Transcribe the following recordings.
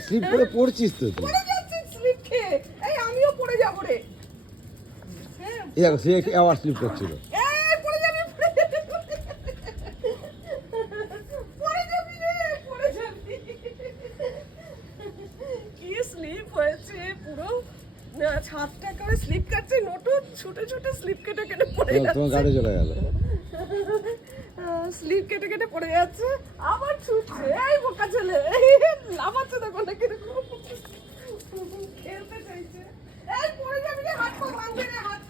Slip করে পড়ছিস তো তুই। পড়ে যাচ্ছি স্লিপ খেয়ে। এই আমিও পড়ে যাব রে। হ্যাঁ এই দেখো সে আবার স্লিপ করছিল। ছাদটা করে স্লিপ কাটছে নোটু ছুটে ছুটে স্লিপ কেটে কেটে পড়ে তোমার- তোমার গাড়ি চলে গেল। স্লিপ কেটে কেটে পড়ে যাচ্ছে। আবার ছুটছে। এই বোকা ছেলে। লাফাচ্ছে কীরকম। এই হাত পা হাত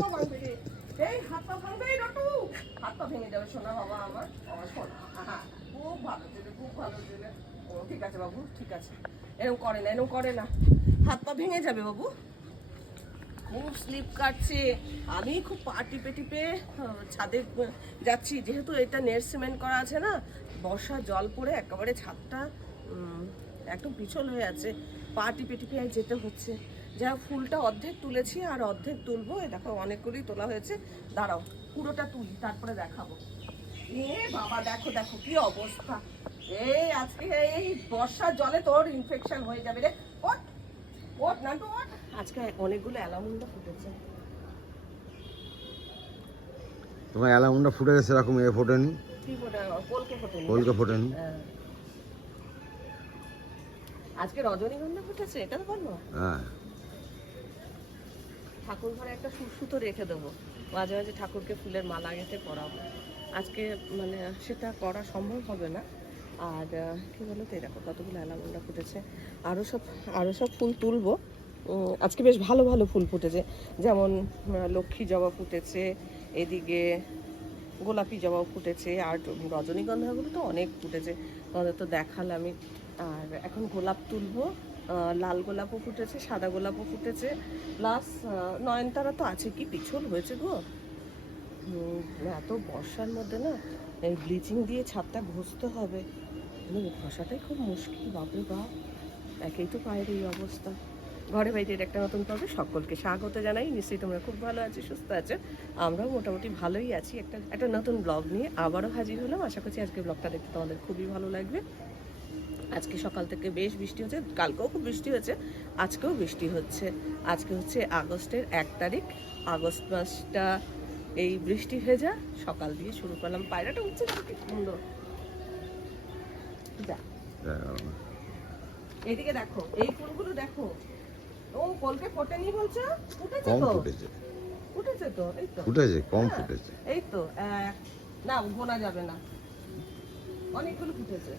পা ভাঙবে। এই হাত পা ভাঙবে ভেঙে যাবে বাবা আমার। খুব ভালো খুব ভালো ও, ঠিক আছে বাবু, ঠিক আছে। এরকম করে না এরকম করে না। হাত পা ভেঙে যাবে বাবু। খুব স্লিপ কাটছে। আমি খুব পা টিপে টিপে ছাদে যাচ্ছি। যেহেতু এটা নেট সিমেন্ট করা আছে না, বর্ষা জল পড়ে একেবারে ছাদটা একদম পিছল হয়ে আছে। পা টিপে টিপে যেতে হচ্ছে। যা ফুলটা অর্ধেক তুলেছি আর অর্ধেক তুলবো। এই দেখো অনেকগুলি তোলা হয়েছে। দাঁড়াও, পুরোটা তুলি, তারপরে দেখাবো। এ বাবা, দেখো দেখো কি অবস্থা। এই আজকে এই বর্ষার জলে তোর ইনফেকশন হয়ে যাবে রে। ওঠ ওঠ, নান্টু, ওঠ। আজকে অনেকগুলো অ্যালামুন্ডা ফুটেছে। তোমার অ্যালামুন্ডা ফুটে গেছে সেরকম এ ফোটেনি? কি ফোটে কলকে ফোটেনি। হ্যাঁ। আজকে রজনীগন্ধা ফুটেছে এটা তো বলব হ্যাঁ। ঠাকুর ঘরে একটা সুতো রেখে দেবো। মাঝে মাঝে ঠাকুরকে ফুলের মালা গেঁথে পরাবো। আজকে মানে সেটা করা সম্ভব হবে না। আর কি বলো তো এরকম কতগুলো অ্যালামন্ডা ফুটেছে। আরও সব আরও সব ফুল তুলবো। আজকে বেশ ভালো ভালো ফুল ফুটেছে। যেমন লক্ষ্মী জবা ফুটেছে, এদিকে গোলাপি জবাও ফুটেছে, আর রজনীগন্ধাগুলো তো অনেক ফুটেছে। তোমাদের তো দেখালামই আর এখন গোলাপ তুলবো। লাল গোলাপও ফুটেছে, সাদা গোলাপও ফুটেছে। প্লাস নয়নতারা তো আছে কি? পিছল হয়েছে গো। এত বর্ষার মধ্যে না, এই ব্লিচিং দিয়ে ছাদটা ঘষতে হবে। ঘষাটাই খুব মুশকিল, বাপরে বাপ। একেই তো পায়ের এই অবস্থা। ঘরে বাইরে একটা নতুন পর্বে সকলকে স্বাগত জানাই। নিশ্চয়ই তোমরা খুব ভালো আছো সুস্থ আছো। আমরাও মোটামুটি ভালোই আছি। একটা একটা নতুন ব্লগ নিয়ে আবারও হাজির হলাম। আশা করছি আজকে ব্লগটা দেখতে তোমাদের খুবই ভালো লাগবে। আজকে সকাল থেকে বেশ বৃষ্টি হচ্ছে কালকেও খুব বৃষ্টি হচ্ছে আজকেও বৃষ্টি হচ্ছে। আজকে হচ্ছে আগস্টের এক তারিখ। আগস্ট মাসটা এই বৃষ্টি ভেজা সকাল দিয়ে শুরু করলাম। পায়রাটা উঠছে সুন্দর যা। এইদিকে দেখো এই ফুলগুলো দেখো। ও কলকে ফোটেনি বলছো? ফুটেছে কম তো? ফুটেছে। ফুটেছে তো? এই তো। ফুটেছে কম হ্যাঁ, ফুটেছে। এই তো এক না গোনা যাবে না। অনেকগুলো ফুটেছে।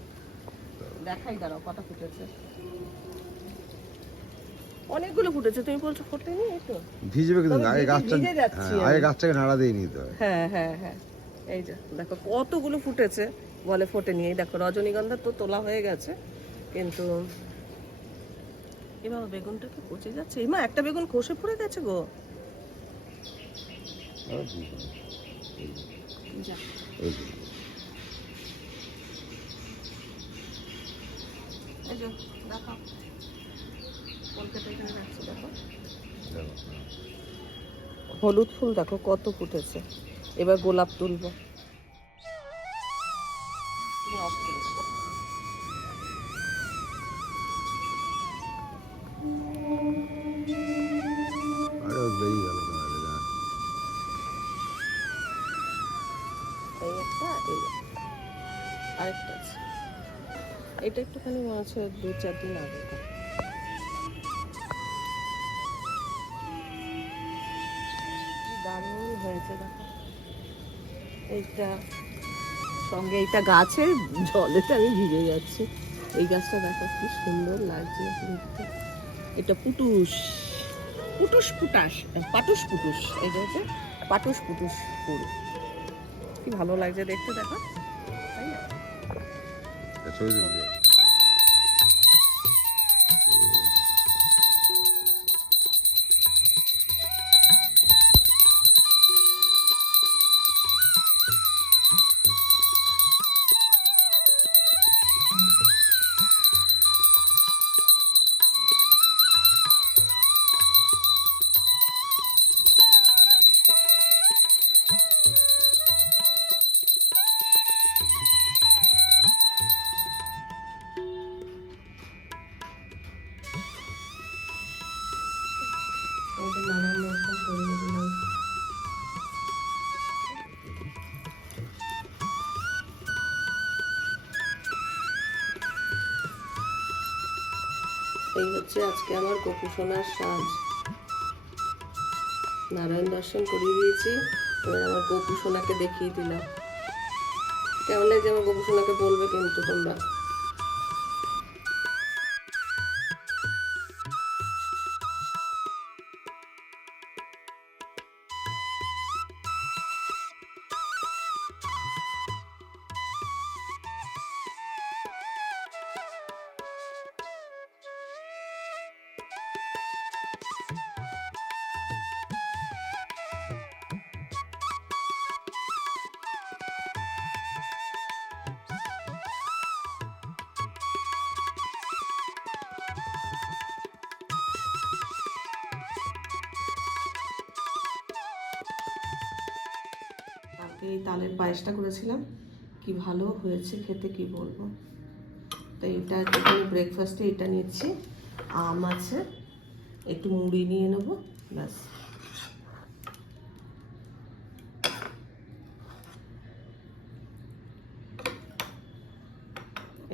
দেখাই দাঁড়াও কটা ফুটেছে। অনেকগুলো ফুটেছে তুমি বলছো ফোটেনি এই তো। ভিজবে কিন্তু আগে গাছটা ভিজে যাচ্ছি হ্যাঁ, আগে গাছটাকে নাড়া দিয়ে নিতে হয়। হ্যাঁ হ্যাঁ হ্যাঁ। এই যে দেখো কতগুলো ফুটেছে বলে ফোটেনি। এই দেখো রজনীগন্ধা তো তোলা হয়ে গেছে কিন্তু এবার বেগুনটা কি পচে যাচ্ছে? এমা একটা বেগুন খসে পড়ে গেছে গো। কলকাতা এখানে দেখো দেখো। হলুদ ফুল দেখো কত ফুটেছে। এবার গোলাপ তুলবো। হচ্ছে দু চার দিন আগে এইটা সঙ্গে এইটা গাছের জলেতে আমি ভিজে যাচ্ছি। এই গাছটা দেখো কি সুন্দর লাগছে এটা পুটুস। পুটুস পুটাস পাটুস পুটুস। এটা হচ্ছে পাটুস পুটুস ফুল। কি ভালো লাগছে দেখতে দেখো। তাই না? ওদের নানান রকম করে দিলাম এই হচ্ছে আজকে আমার কপুসোনার সাজ। নারায়ণ দর্শন করিয়ে দিয়েছি। এবার আমার গপু সোনাকে দেখিয়ে দিলাম। কেমন লাগছে আমার গপু সোনাকে বলবে কিন্তু তোমরা? কালকে এই তালের পায়েসটা করেছিলাম। কি ভালো হয়েছে খেতে, কি বলব? তো এটা একটুখানি ব্রেকফাস্টে এটা নিচ্ছি। আম আছে, একটু মুড়ি নিয়ে নেব, ব্যাস।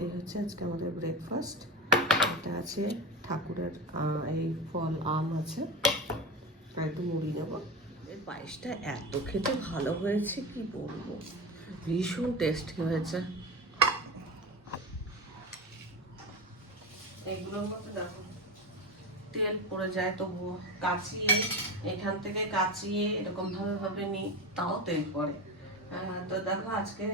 এই হচ্ছে আজকে আমাদের ব্রেকফাস্ট এটা আছে ঠাকুরের এই ফল, আম আছে। একটু মুড়ি নেব। পায়েসটা এত খেতে ভালো হয়েছে কি বলব? ভীষণ টেস্টি হয়েছে। এগুলোর মধ্যে দেখো। তেল পড়ে যায় তবুও। কাচিয়ে, এখান থেকে কাচিয়ে এরকম ভাবে নিই তাও তেল পড়ে। তো দেখো আজকে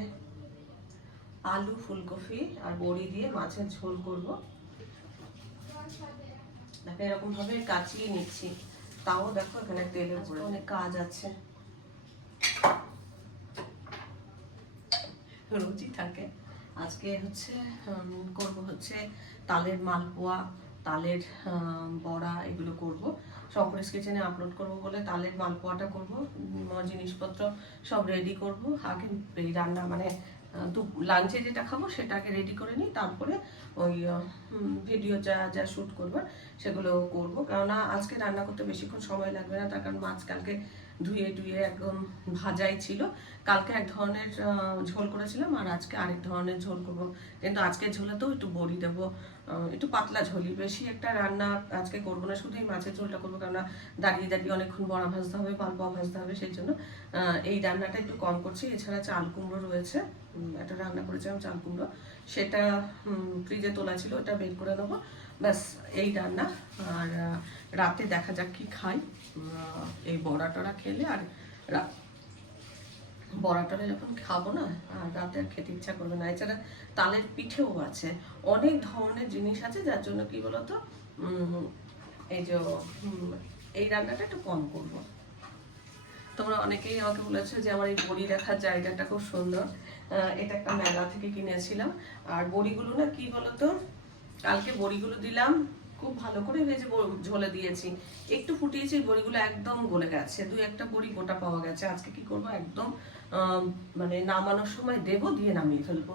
আলু ফুলকপি আর বড়ি দিয়ে মাছের ঝোল করব। দেখো এরকম ভাবে কাচিয়ে নিচ্ছি। তাও দেখো এখানে তেলের উপরে অনেক কাজ আছে। রুচি থাকে। আজকে হচ্ছে করব হচ্ছে তালের মালপোয়া তালের বড়া এগুলো করব। শঙ্করেশ কিচেনে আপলোড করব বলে তালের মালপোয়াটা করব। জিনিসপত্র সব রেডি করব। আগে এই রান্না মানে লাঞ্চে যেটা খাব সেটাকে রেডি করে নিই, তারপরে ওই ভিডিও যা যা শ্যুট করব সেগুলো করব। কেননা আজকে রান্না করতে বেশিক্ষণ সময় লাগবে না, তার কারণ মাছ কালকে ধুয়ে টুয়ে একদম ভাজাই ছিল। কালকে এক ধরনের ঝোল করেছিলাম আর আজকে আরেক ধরনের ঝোল করব। কিন্তু আজকে ঝোলে তো একটু বড়ি দেবো একটু পাতলা ঝোলই। বেশি একটা রান্না আজকে করব না, শুধু এই মাছের ঝোলটা করব, কেননা দাঁড়িয়ে দাঁড়িয়ে অনেকক্ষণ বড়া ভাজতে হবে পালপোয়া ভাজতে হবে, সেই জন্য এই রান্নাটা একটু কম করছি। এছাড়া চাল কুমড়ো রয়েছে একটা রান্না করেছিলাম চাল কুমড়ো। সেটা ফ্রিজে তোলা ছিল, ওটা বের করে নেব। ব্যাস, এই রান্না। আর রাতে দেখা যাক কি খাই। এই বড়া টড়া খেলে আর রা- বড়া টড়া যখন খাব না, আর রাতে আর খেতে ইচ্ছা করবে না। এছাড়া তালের পিঠেও আছে। অনেক ধরনের জিনিস আছে, যার জন্য কি বলতো এই যে এই রান্নাটা একটু কম করব। তোমরা অনেকেই আমাকে বলেছ যে আমার এই বড়ি রাখার জায়গাটা খুব সুন্দর। এটা একটা মেলা থেকে কিনেছিলাম। আর বড়িগুলো না কি বলতো, কালকে বড়িগুলো দিলাম খুব ভালো করে ভেজে ঝোলে দিয়েছি। একটু ফুটিয়েছি, বড়িগুলো একদম গলে গেছে। দু একটা বড়ি গোটা পাওয়া গেছে। আজকে কি করব? একদম মানে নামানোর সময় দেব, দিয়ে নামিয়ে ফেলব।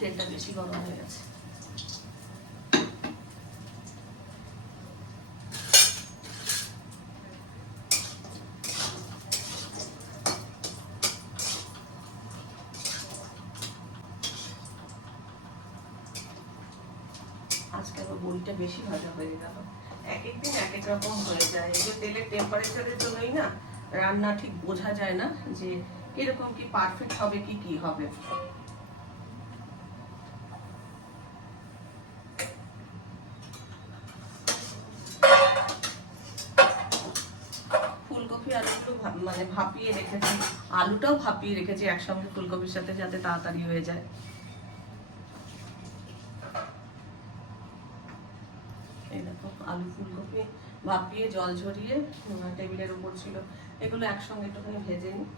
তেলটা বেশি গরম হয়ে গেছে আজকে আবার বড়িটা বেশি ভাজা হয়ে গেল এক এক দিন এক এক রকম হয়ে যায়। এই যে তেলের টেম্পারেচারের জন্যই না রান্না ঠিক বোঝা যায় না যে কীরকম কি পারফেক্ট হবে কি কি হবে। ফুলকপি মানে ভাপিয়ে রেখেছি। আলুটাও ভাপিয়ে রেখেছি একসঙ্গে ফুলকপির সাথে যাতে তাড়াতাড়ি হয়ে যায় এই দেখো আলু ফুলকপি ভাপিয়ে জল ঝরিয়ে টেবিলের উপর ছিল। এগুলো একসঙ্গে একটুখানি ভেজে নিই।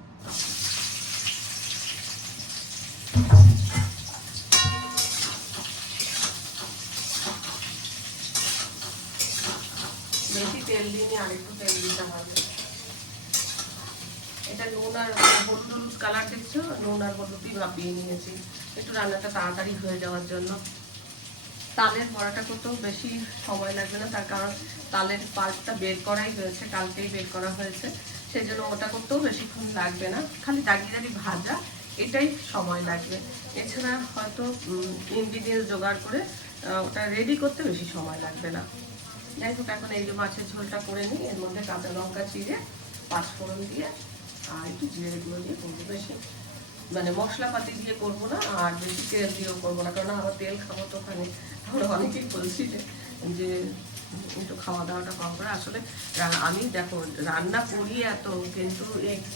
বেশি তেল দিইনি আর তেল দিতে হবে এটা নুন আর হলুদ হলুদ কালার দেখছ? নুন আর হলুদই ভাপিয়ে নিয়েছি। একটু রান্নাটা তাড়াতাড়ি হয়ে যাওয়ার জন্য। তালের বড়াটা করতেও বেশি সময় লাগবে না, তার কারণ তালের পাল্পটা বের করাই হয়েছে, কালকেই বের করা হয়েছে। সেই জন্য ওটা করতেও বেশিক্ষণ লাগবে না, খালি দাগি দাগি ভাজা, এটাই সময় লাগবে। এছাড়া হয়তো ইনগ্রিডিয়েন্টস জোগাড় করে ওটা রেডি করতে বেশি সময় লাগবে না। যাই হোক, এখন এই যে মাছের ঝোলটা করে নিই, এর মধ্যে কাঁচা লঙ্কা চিড়ে, পাঁচফোড়ন দিয়ে, আর একটু জিরে গুঁড়ো দিয়ে করব বেশি। মানে মশলাপাতি দিয়ে করব না, আর বেশি তেল দিয়েও করব না কারণ আবার তেল খাব তো ওখানে। আমরা অনেকেই বলছি যে একটু খাওয়া দাওয়াটা কম করে। আসলে আমি দেখো, রান্না করি এত, কিন্তু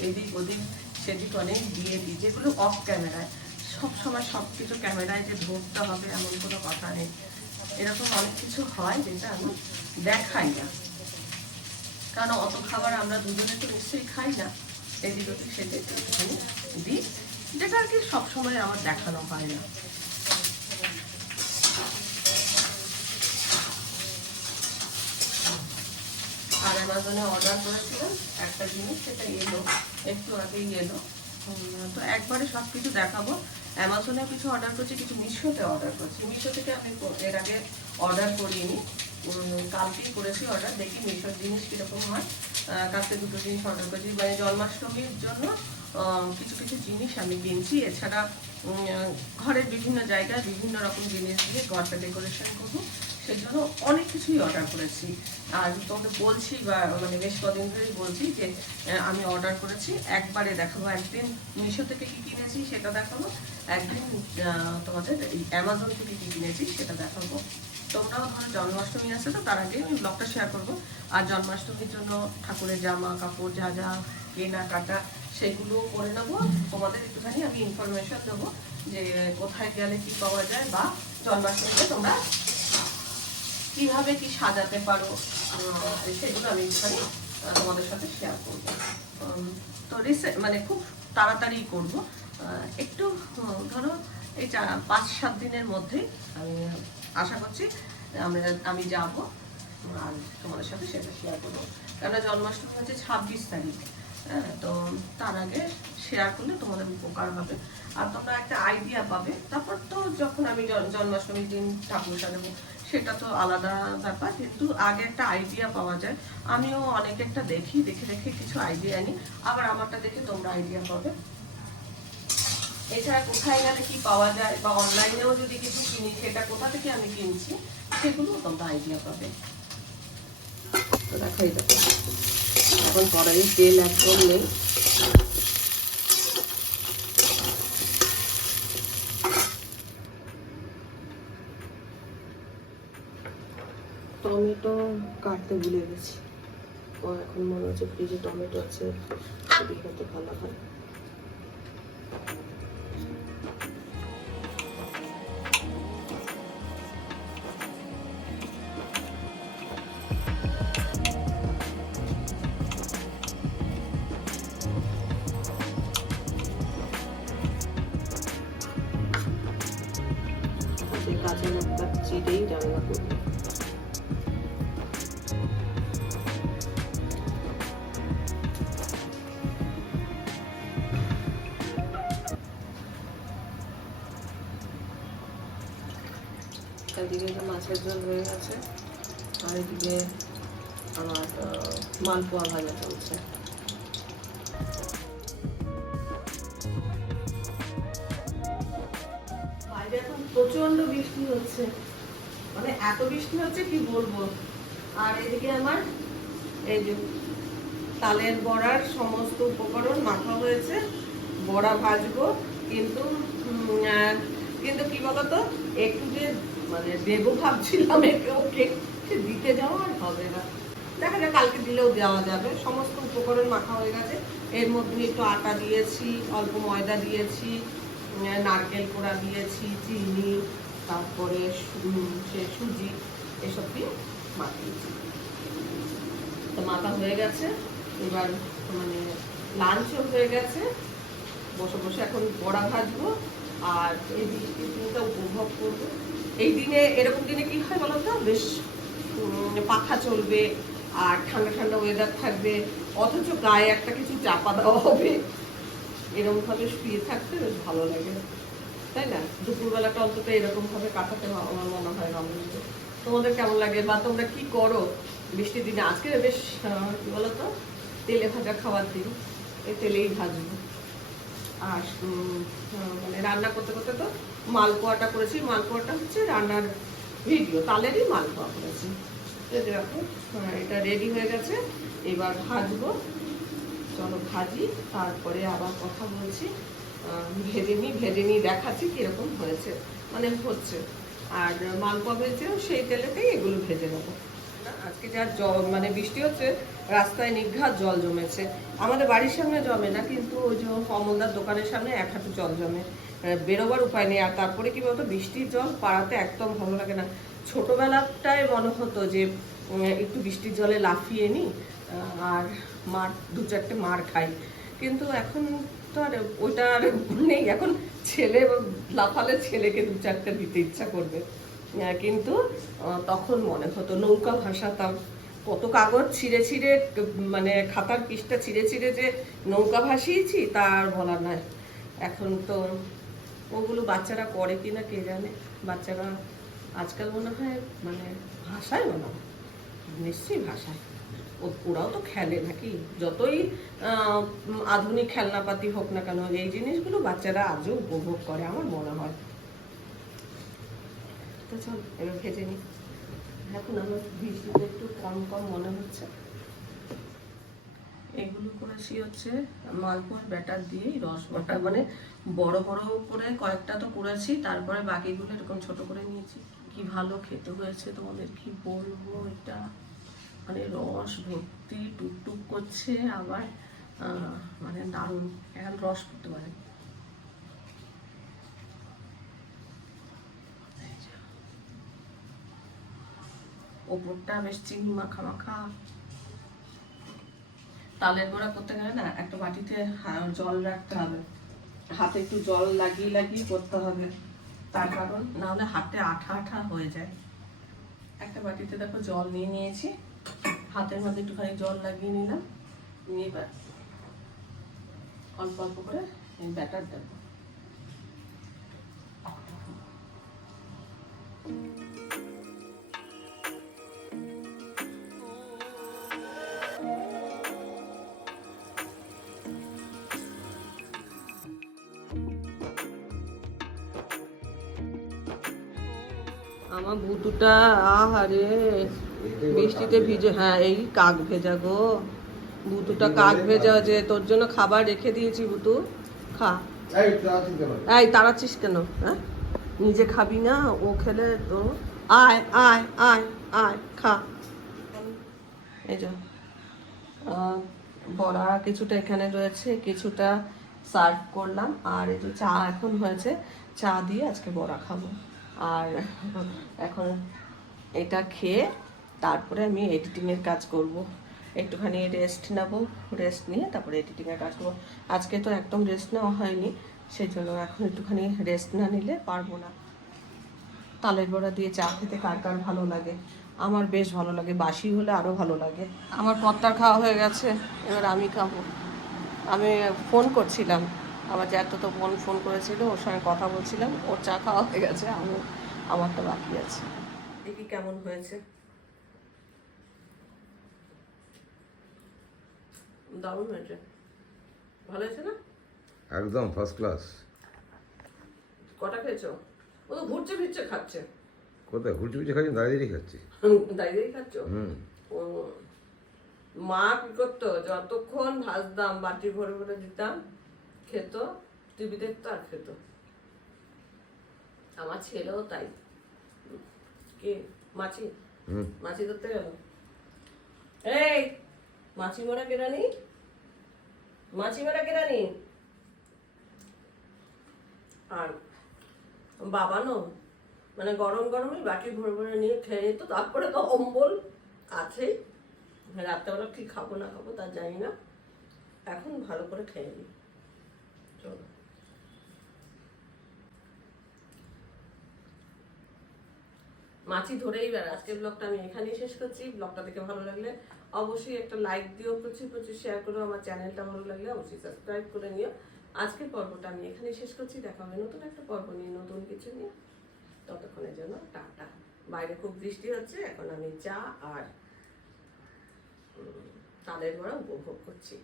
এদিক ওদিক, সেদিক অনেক দিয়ে দিই, যেগুলো অফ ক্যামেরায় সব সময় সব কিছু ক্যামেরায় যে ধরতে হবে এমন কোনো কথা নেই। এরকম অনেক কিছু হয় যেটা আমি দেখাই না। কারণ অত খাবার আমরা দুজনে তো নিশ্চয়ই খাই না। এদিক ওদিক সেদিক দিই। যেটা আর কি সবসময় আমার দেখানো হয় না। আর অ্যামাজনে অর্ডার করেছিলাম একটা জিনিস, সেটা এলো। একটু আগেই এলো। তো একবারে সব কিছু দেখাবো। অ্যামাজনে কিছু অর্ডার করছি, কিছু মিশোতে অর্ডার করছি। মিশো থেকে আমি এর আগে অর্ডার করিনি। কালকেই করেছি অর্ডার দেখি মিশোর জিনিস কীরকম হয়। কালকে দুটো জিনিস অর্ডার করেছি। মানে জন্মাষ্টমীর জন্য কিছু কিছু জিনিস আমি কিনছি। এছাড়া ঘরের বিভিন্ন জায়গায় বিভিন্ন রকম জিনিস দিয়ে ঘরটা ডেকোরেশন করব। সেই জন্য অনেক কিছুই অর্ডার করেছি। আর তোমাকে বলছি বা মানে বেশ কদিন ধরেই বলছি যে আমি অর্ডার করেছি। একবারে দেখাবো একদিন মিশো থেকে কি কিনেছি সেটা দেখাবো। একদিন তোমাদের এই অ্যামাজন থেকে কি কিনেছি সেটা দেখাবো। তোমরাও ধরো জন্মাষ্টমী আছে তো, তার আগে আমি ব্লগটা শেয়ার করব। আর জন্মাষ্টমীর জন্য ঠাকুরের জামা, কাপড়, যা যা কেনাকাটা সেগুলো করে নেব। তোমাদের একটুখানি আমি ইনফরমেশন দেবো যে কোথায় গেলে কি পাওয়া যায় বা জন্মাষ্টমীতে তোমরা কীভাবে কি সাজাতে পারো সেগুলো আমি একটুখানি তোমাদের সাথে শেয়ার করব। তো রিসে মানে খুব তাড়াতাড়ি করব। একটু ধরো এই পাঁচ, সাত দিনের মধ্যেই আমি আশা করছি আমি যাব। আর তোমাদের সাথে সেটা শেয়ার করব। কেননা জন্মাষ্টমী হচ্ছে ছাব্বিশ তারিখ। তো তার আগে শেয়ার করলে তোমাদের উপকার হবে। আর তোমরা একটা আইডিয়া পাবে। তারপর তো যখন আমি জন্মাষ্টমীর দিন ঠাকুর সাজাবো সেটা তো আলাদা ব্যাপার। কিন্তু আগে একটা আইডিয়া পাওয়া যায়। আমিও অনেক একটা দেখি, দেখে দেখে কিছু আইডিয়া নিই আবার আমারটা দেখে তোমরা আইডিয়া পাবে। এছাড়া কোথায় গেলে কি পাওয়া যায় বা অনলাইনেও যদি কিছু কিনি, সেটা কোথা থেকে আমি কিনছি সেগুলো তোমরা আইডিয়া পাবে। দেখো এই এখন কড়াই তেল এক নেই টমেটো কাটতে ভুলে গেছি। ও এখন মনে হচ্ছে ফ্রিজে টমেটো আছে হতে ভালো হয়। মাছের হয়ে গেছে। আর এদিকে আমার মালপোয়া ভাজা চলছে। এখন প্রচণ্ড বৃষ্টি হচ্ছে। মানে এত বৃষ্টি হচ্ছে কি বলব? আর এদিকে আমার এই যে তালের বড়ার সমস্ত উপকরণ মাখা হয়েছে। বড়া ভাজবো। কিন্তু কিন্তু কি বলতো? একটু যে মানে দেবো ভাবছিলাম একে ওকে। সে দিতে যাওয়া আর হবে না। দেখা যাক, কালকে দিলেও দেওয়া যাবে। সমস্ত উপকরণ মাখা হয়ে গেছে। এর মধ্যে একটু আটা দিয়েছি, অল্প ময়দা দিয়েছি নারকেল কোড়া দিয়েছি, চিনি, তারপরে সে সুজি, এসব দিয়ে মাখিয়েছি তো মাথা হয়ে গেছে। এবার মানে লাঞ্চও হয়ে গেছে। বসে বসে এখন বড়া ভাজবো। আর এই দিনটা উপভোগ করব। এই দিনে এরকম দিনে কি হয় বলো তো? বেশ পাখা চলবে আর ঠান্ডা ঠান্ডা ওয়েদার থাকবে, অথচ গায়ে একটা কিছু চাপা দেওয়া হবে। এরকম ভাবে শুয়ে থাকতে বেশ ভালো লাগে। তাই না? দুপুরবেলাটা অন্তত এরকম ভাবে কাটাতে আমার মনে হয় রমজান তোমাদের কেমন লাগে? বা তোমরা কি করো? বৃষ্টির দিনে? আজকে বেশ কি বলতো তেলে ভাজা খাওয়ার দিন। এই তেলেই ভাজবো। আর মানে রান্না করতে করতে তো মালপোয়াটা করেছি। মালপোয়াটা হচ্ছে রান্নার ভিডিও তালেরই মালপোয়া করেছি। দেখো হ্যাঁ, এটা রেডি হয়ে গেছে। এবার ভাজবো। চলো ভাজি তারপরে আবার কথা বলছি। ভেজে নিই ভেজে নিই দেখাচ্ছি কীরকম হয়েছে। মানে হচ্ছে। আর মালপোয়া ভেজেও সেই তেলেতেই এগুলো ভেজে নেব। না, আজকে যা মানে বৃষ্টি হচ্ছে রাস্তায় নিঘাত জল জমেছে। আমাদের বাড়ির সামনে জমে না কিন্তু ওই যে অমলদার দোকানের সামনে এক হাঁটু জল জমে। বেরোবার উপায় নেই আর তারপরে কি বলতো বৃষ্টির জল পাড়াতে একদম ভালো লাগে না। ছোটবেলাটায় মনে হতো যে একটু বৃষ্টির জলে লাফিয়ে আহ, আর মার দু চারটে মার খাই। কিন্তু এখন তো আর ওইটা আর নেই এখন ছেলে লাফালে ছেলেকে দু চারটে দিতে ইচ্ছা করবে। কিন্তু তখন মনে হতো নৌকা ভাসাতাম। কত কাগজ ছিঁড়ে ছিঁড়ে মানে খাতার পিসটা ছিঁড়ে ছিঁড়ে যে নৌকা ভাসিয়েছি, তা আর বলার নয় এখন তো ওগুলো বাচ্চারা করে কিনা কে জানে? বাচ্চারা আজকাল মনে হয় মানে ভাষায় মনে হয়। নিশ্চয়ই ভাষায়। ওরাও তো খেলে নাকি? যতই আধুনিক খেলনাপাতি হোক না কেন, এই জিনিসগুলো বাচ্চারা আজও উপভোগ করে, আমার মনে হয়। তো চল এবার ভেজে নিই এখন আমার বৃষ্টিতে একটু কম কম মনে হচ্ছে। এগুলো করেছি হচ্ছে মালপোয়ার ব্যাটার দিয়েই রস বাটা মানে বড় বড় করে কয়েকটা তো করেছি তারপরে বাকিগুলো এরকম ছোট করে নিয়েছি। কি ভালো খেতে হয়েছে তোমাদের কি বলব এটা? মানে রস ভর্তি টুকটুক করছে আবার মানে দারুণ। এখন রস করতে পারে। ওপরটা বেশ চিনি মাখা মাখা। তালের বড়া করতে গেলে না একটা বাটিতে জল রাখতে হবে। হাতে একটু জল লাগিয়ে লাগিয়ে করতে হবে। তার কারণ না হলে হাতে আঠা আঠা হয়ে যায়। একটা বাটিতে দেখো জল নিয়ে নিয়েছি। হাতের মধ্যে একটুখানি জল লাগিয়ে নিলাম। নিয়ে অল্প অল্প করে ব্যাটার দেবো। বুটুটা আহারে বৃষ্টিতে ভিজে হ্যাঁ এই কাক ভেজা গো। বুটুটা কাক ভেজা যে তোর জন্য খাবার রেখে দিয়েছি বুটু খা। এই তাড়াচ্ছিস কেন হ্যাঁ? নিজে খাবি না ও খেলে তো। আয় আয় আয় আয় খা। এই যে বড়া কিছুটা এখানে রয়েছে কিছুটা সার্ভ করলাম। আর এই যে চা এখন হয়েছে চা দিয়ে আজকে বড়া খাব। আর এখন এটা খেয়ে তারপরে আমি এডিটিংয়ের কাজ করব। একটুখানি রেস্ট নেব রেস্ট নিয়ে তারপরে এডিটিংয়ের কাজ করব। আজকে তো একদম রেস্ট নেওয়া হয়নি সেই জন্য এখন একটুখানি রেস্ট না নিলে পারব না। তালের বড়া দিয়ে চা খেতে কার কার ভালো লাগে? আমার বেশ ভালো লাগে, বাসি হলে আরও ভালো লাগে। আমার পত্তার খাওয়া হয়ে গেছে, এবার আমি খাব। আমি ফোন করছিলাম। আমার যে এত তো বোন ফোন করেছিল ওর সঙ্গে কথা বলছিলাম ওর চা খাওয়া হয়ে গেছে আমি আমারটা বাকি আছে। দেখি কেমন হয়েছে। দারুণ হয়েছে। ভালো হয়েছে না? একদম ফার্স্ট ক্লাস কটা খেয়েছো? ও তো ঘুরছে ফিরছে খাচ্ছে। কোথায়? ঘুরছি ঘুরছি খাচ্ছি দাঁড়িয়ে দাঁড়িয়ে খাচ্ছি। দাঁড়িয়ে দাঁড়িয়ে খাচ্ছ? হুম। ও, মা কি করতো? যতক্ষণ ভাজতাম বাটি ভরে ভরে দিতাম খেত টিভি দেখতো আর খেত। আমার ছেলেও তাই। কে? মাছি? মাছি ধরতে গেল? এই মাছি মারা কেরানি মাছি মারা কেরানি আর বাবানো মানে গরম গরমই বাটি ভরে ভরে নিয়ে খেয়ে যেত তারপরে তো অম্বল আছেই রাত্রেবেলা কি খাব না খাব তা জানি না। এখন ভালো করে খেয়ে নিই চলো। মাছি ধরেই বেড়া আজকের ব্লগটা আমি এখানেই শেষ করছি। ব্লগটা দেখে ভালো লাগলে অবশ্যই একটা লাইক দিও, প্রচুর প্রচুর শেয়ার করো। আমার চ্যানেলটা ভালো লাগলে অবশ্যই সাবস্ক্রাইব করে নিও। আজকের পর্বটা আমি এখানেই শেষ করছি। দেখা হবে নতুন একটা পর্ব নিয়ে, নতুন কিছু নিয়ে। ততক্ষণের জন্য টাটা। বাইরে খুব বৃষ্টি হচ্ছে, এখন আমি চা আর তালের বড়া উপভোগ করছি।